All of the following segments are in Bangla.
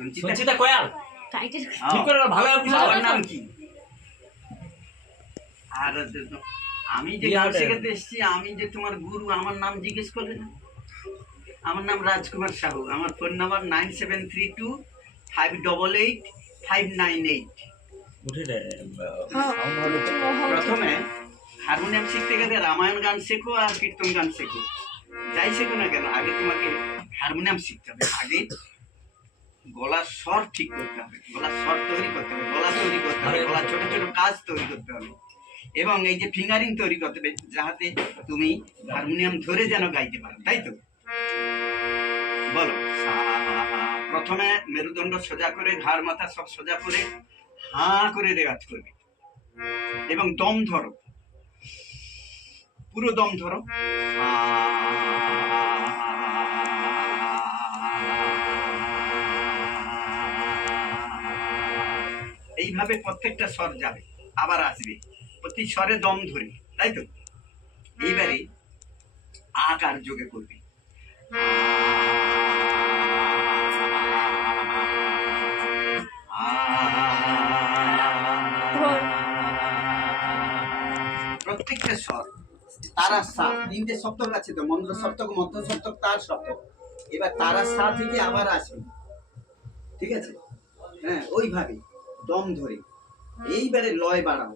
সঞ্চিতা কয়াল ঠিক করে ভালো বাবার নাম কি? আর আমি যে গান শেখাতে এসেছি, আমি যে তোমার গুরু, আমার নাম জিজ্ঞেস করলে না? আমার নাম রাজকুমার সাহু। আমার ফোন নাম্বার 9732588598। প্রথমে হারমোনিয়াম শিখতে গেলে রামায়ণ গান শেখো আর কীর্তন গান শেখো, যাই শেখো না কেন, আগে তোমাকে হারমোনিয়াম শিখতে হবে। আগে গলার স্বর ঠিক করতে হবে, গলার স্বর তৈরি করতে হবে, গলা তৈরি করতে হবে, গলার ছোট ছোট কাজ তৈরি করতে হবে, এবং এই যে ফিঙ্গারিং তৈরি করতে হবে, যাতে তুমি হারমোনিয়াম ধরে যেন গাইতে পারো, তাই তো? বলো। প্রথমে মেরুদণ্ড সোজা করে, ঘাড় মাথা সব সোজা করে হাঁ করে রেওয়াজ করবে, এবং দম ধরো, পুরো দম ধরো। এইভাবে প্রত্যেকটা স্বর যাবে, আবার আসবে, প্রতি স্বরে দম ধরে, তাই তো? এইবারে আকার যোগে করবে। প্রত্যেকটা স্বর তারা সা, তিনটে সপ্তক আছে তো, মন্দ্র সপ্তক, মধ্য সপ্তক, তার সপ্তক। এবার তারা সা থেকে আবার আসবে, ঠিক আছে? হ্যাঁ, ওইভাবে দম ধরে। এইবারে লয় বাড়াও,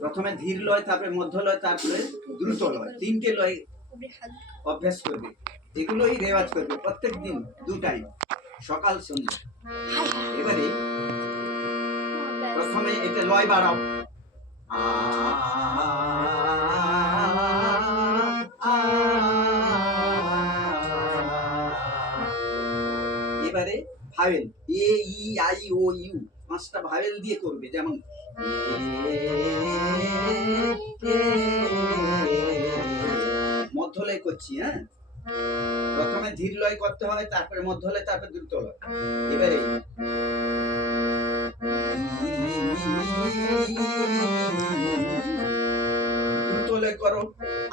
প্রথমে ধীর লয়, তারপরে মধ্য লয়, তারপরে দ্রুত লয়, তিনটে লয় অভ্যাস করবে। এগুলোই রেওয়াজ করবে প্রত্যেক দিন 2 টাইম, সকাল সন্ধ্যা। এবারে প্রথমে এটা লয় বাড়াও, এবারে vowel A E I O U, 5টা ভাওয়েল দিয়ে করবে, যেমন মধ্যলয় করছি। হ্যাঁ, প্রথমে ধীর লয় করতে হয়, তারপরে মধ্যলয়, তারপরে দ্রুত লয়। এবারে দ্রুত লয় করো,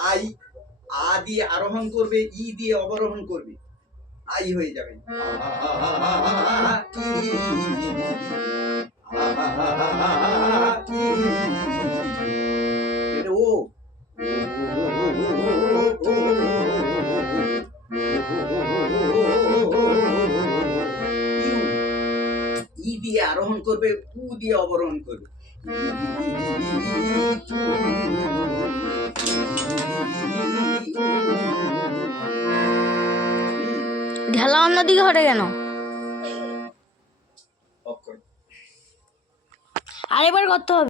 আই, আ দিয়ে আরোহণ করবে, ই দিয়ে অবরোহণ করবে, আই হয়ে যাবে। ও ই দিয়ে আরোহণ করবে, উ দিয়ে অবরোহণ করবে। ঢেলা অন্যদিকে হটে কেন? আরেকবার করতে হবে।